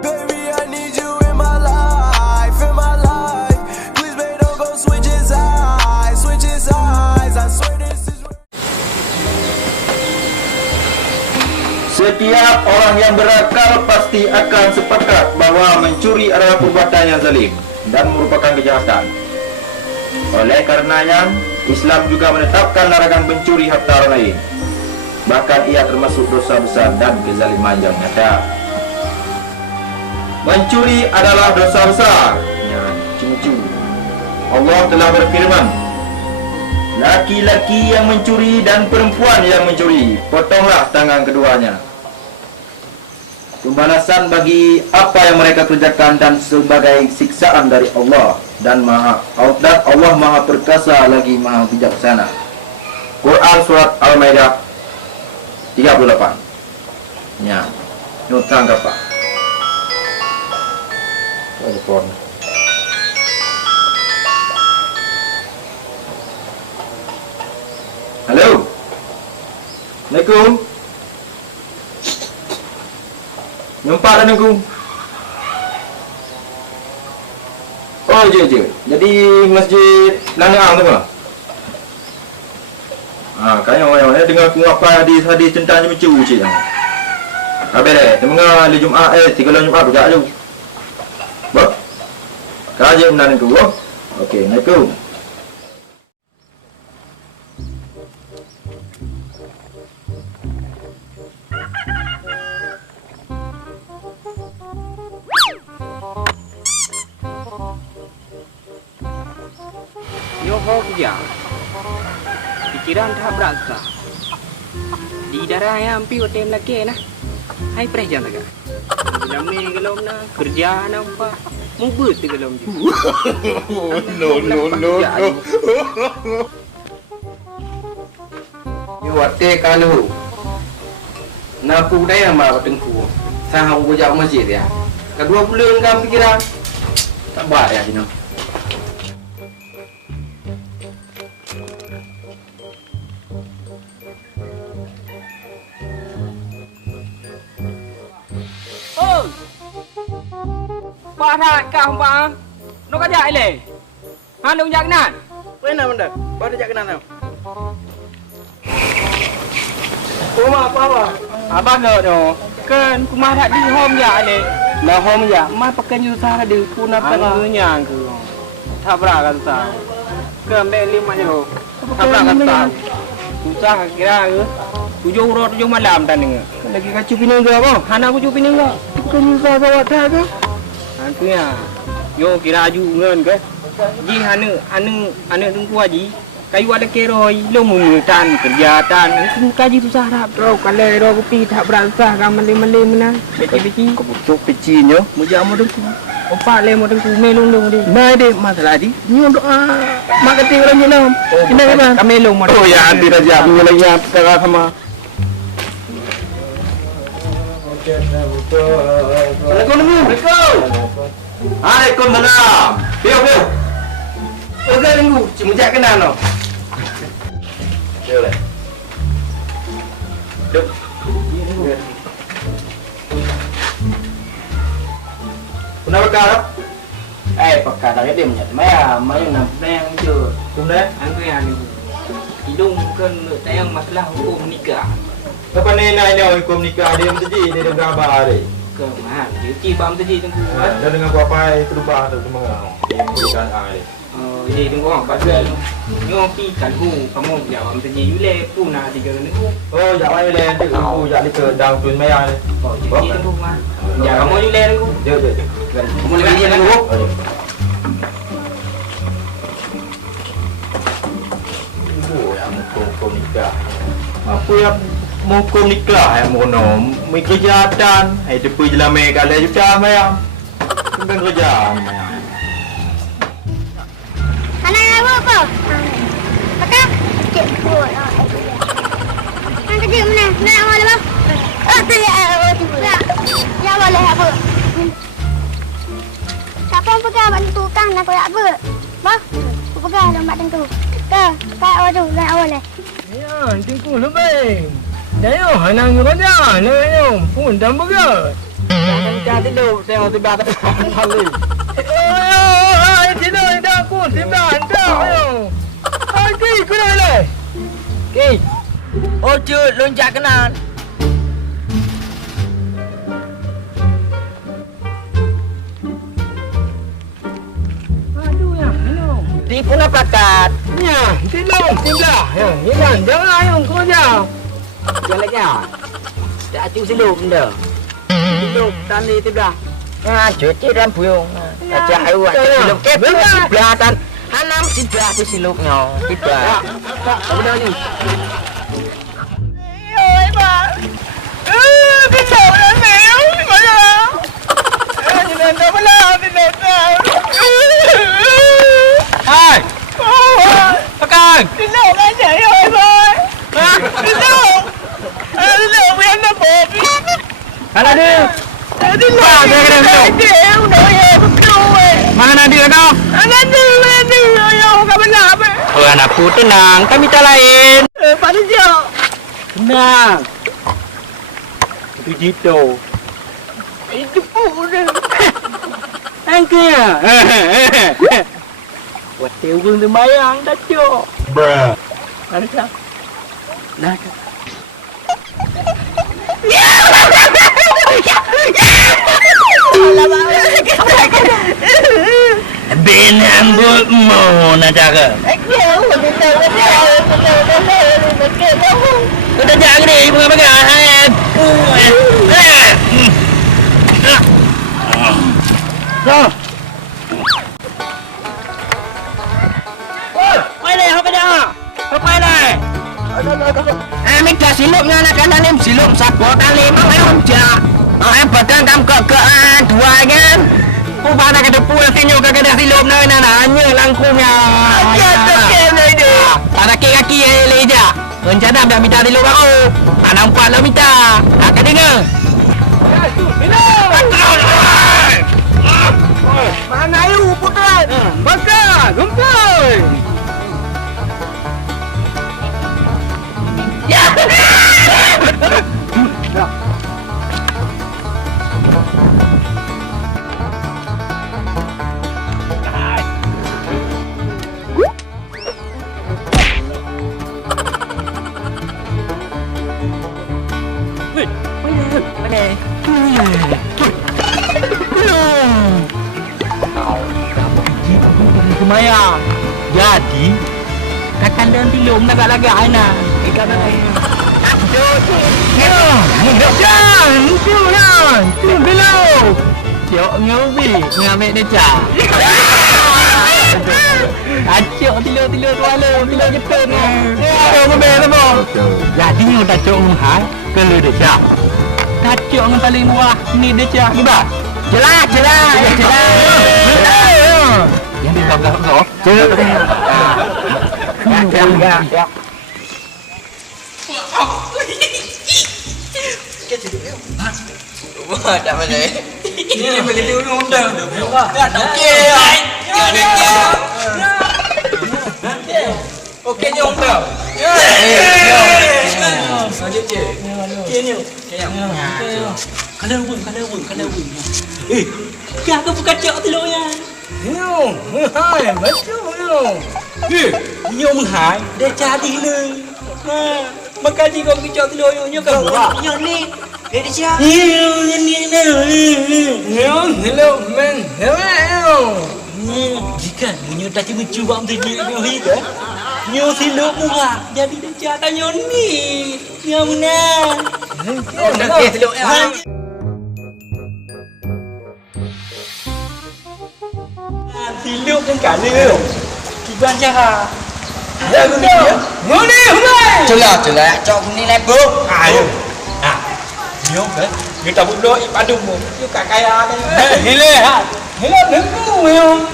Baby, I need you in my life, in my life. Please, babe, don't go switch his eyes, switch his eyes. I swear this is. Setiap orang yang berakal pasti akan sepakat bahawa mencuri adalah perbuatan yang zalim dan merupakan kejahatan. Oleh karenanya, Islam juga menetapkan larangan mencuri harta orang lain. Bahkan ia termasuk dosa besar dan kezaliman yang nyata. Mencuri adalah dosa besar. Allah telah berfirman, laki-laki yang mencuri dan perempuan yang mencuri, potonglah tangan keduanya. Pembalasan bagi apa yang mereka kerjakan dan sebagai siksaan dari Allah dan Allah Maha Perkasa lagi Maha Bijaksana. Quran Surat Al-Maidah 38. Ya, notang apa? Telepon. Halo. Assalamualaikum. Nyempak dah nunggu. Oh, je. Jadi masjid Lanang tu ke? Kayaknya dengar aku apa hadis tentang mencuri cik. Habis dah. Dengar hari Jumaat 3 Jumaat berjak tu. Bah. Kaji benar tu. Okey, Assalamualaikum. Yoho kerja. Pikiran tak berasa. Di darah yang ambil hotel lelaki nah. Hai prejan tak? Lama gelom na kerja nampak. Mubut tu gelom tu. No. Yo ate kalau. Naku dah yang mah tengku. Sahau bujak masjid ya. Kedua bulan kan pikiran. Tak buat ya sini. Pak dah kau bang. Nak kerja ile. Handung jagnan. Mana benda? Pada jak kenal tau. Apa? Abang no. Kan kumah tak di home ya ile. Nah home ya. Mai pakai nyusah ada pun apa nyang ke. Tak berapa kata. Ke ambil 5 je. Tak berapa kata. Susah kira ke. 7 malam tak dengar. Lagi kacu pining ke apa? Hana aku cupi pining ke? Ke nyusah kawat tak ke? Aku ya. Yo kira aju ngan ke. Ji hana tunggu aji. Kayu ada keroi, lo mengutan kerjaan. Itu kaji tu sarap. Ro kalau kopi tak berasa kan meli mana. Beci. Kebutuh pecinya. Mujak mo dengku. Opak le mo dengku melong dia. Mai dek masalah di. Nyo doa. Mak kata orang ni lah. Kena ke bang? Kami melong mo. Oh ya anti raja punya lagi perkara sama. Waalaikumsalam. Biar. Udah tunggu, cuma jak kenal no. Boleh. Duk. Kenapa kau? Perkara dia menyat mai nak nang je. Sudah. Aku yang ni. Hidung bukan tayang masalah hukum nikah. Kapan ni nak ni hukum nikah dia mesti dia dah gambar hari. Kemah, dia cibam tadi tengku. Dah dengan apa itu lupa tu semua. Dia bukan hari. Ini tengku orang pasal nyopi kalbu kamu jawab tadi yule pun ada tiga tengku. Oh, jak mai le tu. Oh, jak ni ke dang tu mai ni. Oh, jadi tengku mah. Ya kamu yule tengku. Dia. Kamu lagi tengku. Hukum nikah. Apa yang hukum nikah yang mono? Mai kejahatan. Hai depu jelah mai kalau juta mai. Bukan kerja. Anak apa? Pakai cek buat. Nak kerja mana? Nak awal apa? Tu ya, ya boleh apa? Siapa yang pegang bantu tukang nak buat apa? Bah, aku pegang lambat tentu. Kai awal tu, nak awal eh. Ya, tengku lebih. Dayo, hanang kerja, dayo pun dan berat. Jangan tidur, tengok tiba tak kali. Oi, tidur dah aku, tiba dah. Ai, ki dah le. Ki. Ojo loncat kenan. Aduh ya, minum. Tipu nak pakat. Ya, tidur, tiba. Ya, jangan ayam kau jauh. Jalan ya. Tak acu silum dah. Silum tani tiba. Cuci rambut. Aja ayu silum ke sebelah tan. Hanam sebelah tu silumnya. Tiba. Tak benar ni. Oi, Pak. Tidur dah mel. Mana? Jangan dah belah tidur dah. Hai. Pakai. Tidur aja ya, Pak. Tidur. Tidur biar nak bot. Mana dia? Tidur. Dia udah ya betul. Mana dia kau? Mana dia? Ya, kau benar apa? Oh, anakku tenang, kami tak lain. Pak Dijo. Tenang. Itu Jito. Itu pun. Angknya. Buat teung sembayang dah cok. Bruh. Ada tak? Nah. Benambutmu nak jaga. Udah jaga ni, bunga pegang. Quay lại, không phải đâu. Không quay lại. Mình cả silum nha, nak kena lim silum sapo kali mau em ja. Em pegang kam ke dua kan. Upana ke depu sinyo ke kada silum na nanya langkungnya. Ya tekem ni dia. Ada kaki leja. Rencana dah minta silum aku. Tak nampak lah minta. Akan dengar. Mana you putran? Bakar, gempoi. Maya, jadi kakak dan tilum nak lagi aina. Ikan apa? Jangan, jangan, belum. Cok ngopi, ngambil dia cak. Acok tilur tuala, tilur getun. Cok ngambil apa? Jadi ni tak cok menghai, kalau dia cak. Kacok yang paling murah ni dia cak. Gimana? Jelas. Yang di belakang tu. Ya. Wah, dah boleh. Ini boleh dulu dah. Okey. Okey ni ông tao. Kalau wun. Kau bukan cok telurnya. Hai, betul. Nyo menghai, dah jadi le. Makan di kau cok telur nyo kau. Nyo ni. Dia dia. Hello, man. Hello. Jika nyo tak cuma cuba untuk dia hidup. Nyo silap murah. Jadi dia cakap nyo ni. Nyo menang. Okey, silap. Silap pun kala. Kiban jahat. Ya guni dia. Guni, humai. Celah. Cok ni lah bro. Ayo. Nhớ đấy, người ta bụng đôi bán đùng một chứ cả cái á đấy, hí lên nướng hiểu không?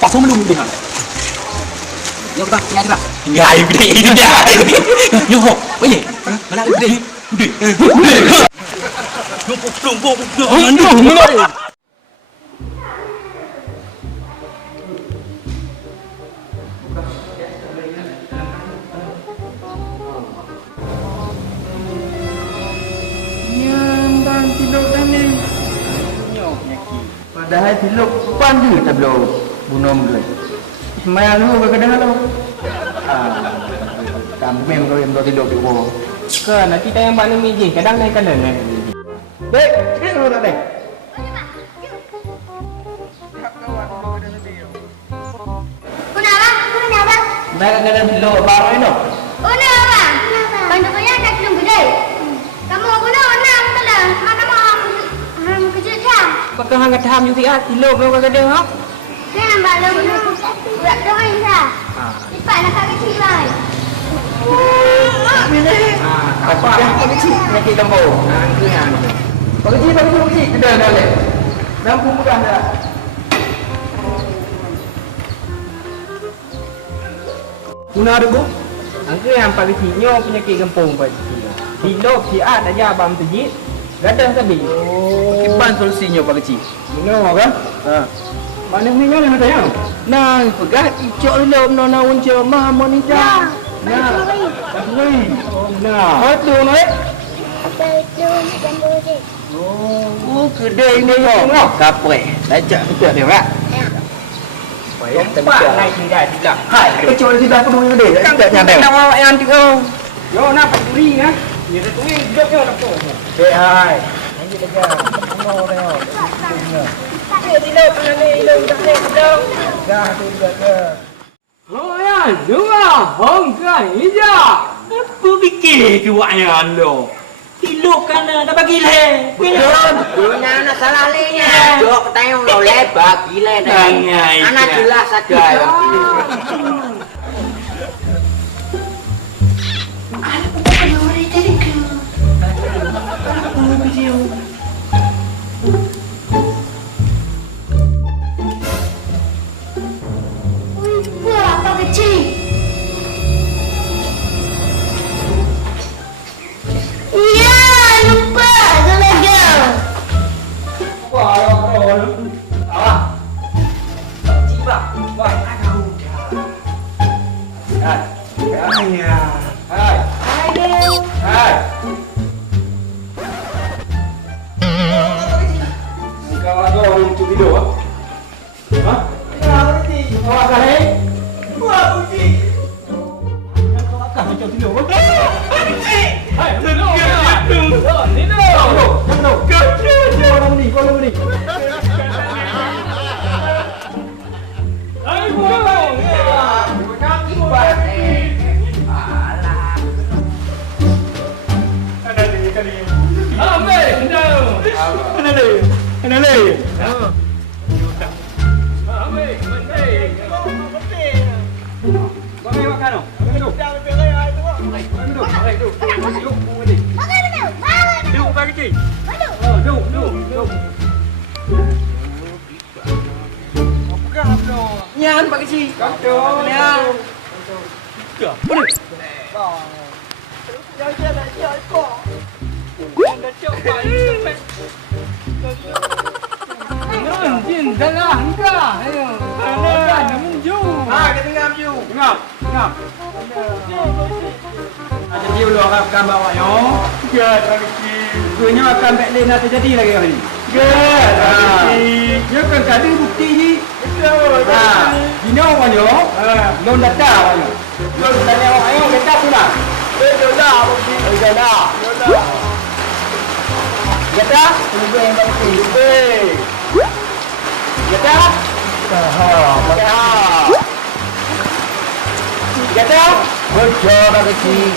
Pak semua belum dengar. Yo kita, nyari pak. Nyari gede itu dia. Yo, ini, mana gede? Gede. Lumpuk. Padahal silap pandu tak belum bunuh mulai. Semaya lu kadang lu. Kamu memang kau yang dah silap tu. Kan nanti kita yang mana miji kadang naik kanan naik. Dek, dek lu tak dek. Kenapa? Dah kadang silap baru ini. Kenapa? Bantuannya nak tunggu deh. Kamu guna enam kala. Mana mau kerja kan? Pakai hang kata ham juga silap lu kadang ha. Kan baru guna buat doa ya. Cepat nak kecil lai. Apa yang kecil nak kita lembu. Itu yang. Pagi, dah leh. Lampu mudah dah. Guna ada bu? Angka yang paling sinyo penyakit gempung pada kita. Silap siat aja abang tejit. Gadah sabi. Kipan solusinya Pak Kecil. Guna kan? Mana ni yang nak tanya? Nah, pegat icok lu nona unce mah monita. Nah. Nah. Aduh naik. Betul dan boleh. Oh, kedai ni yo. Kapre. Lajak betul dia, Pak. Payah tempat naik tidak. Hai, kecil di dalam peduli kedai. Tak nyampe. Nak awak yang tu. Yo nak peduli ah. Dia tu hidup yo nak pun. Hai. Nanti dah. Mau dah. Tak ada silap ni ilmu tak ada silap. Dah tu juga. Oh ya, dua hong kan ija. Apa fikir kiwaknya anda? Silap kan dah bagi leh. Dulunya anak salah lehnya. Jok tayang lo lebar gila dah. Anak jelas saja. Apa kecil? Ya, lupa gelaga. Kau ada orang tu video ah? Hah? Awak kah ni? Wah, Uji. Kau akan macam video ah? Hai, hello. Ni tu. Kau ni. Hai, bolong. Nyan Pak Kecil. Nyan. Jin dalah enggak. Ayo. Ada menuju. Kita tengah view. Tengok. Ada dia lu akan bawa yo. Ya, Kecil. Akan backlane nak terjadi lagi hari ni. Dia kan ada bukti ni. Betul. Ini orang yo. Lon data orang yo. Lon tanya orang ayo kita pula. Betul dah bukti. Betul dah. Kita tunggu yang bukti. Kita. Kita. Betul Pak Kecil.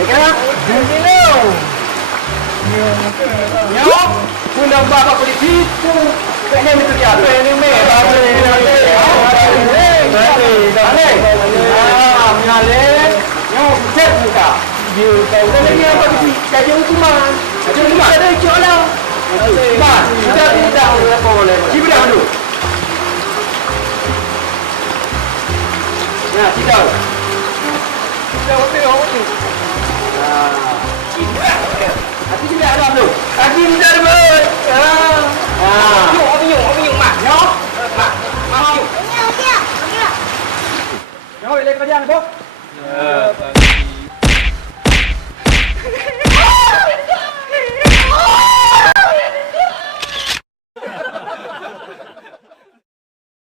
Kita. Dulu. Yo, pun bapak polisi tu. Kena mesti dia. Ini bapak Menyalek. Yo, cek muka. Dia tahu ni apa polisi. Jadi hukuman. Ada icok lah. Mas, kita tidak apa boleh. Cium dah dulu. Nah, tidak. Tidak. Aku juga ada tu. Aku minta dulu. Minum mak. Mak. Okey. Yo, lekar jangan kau.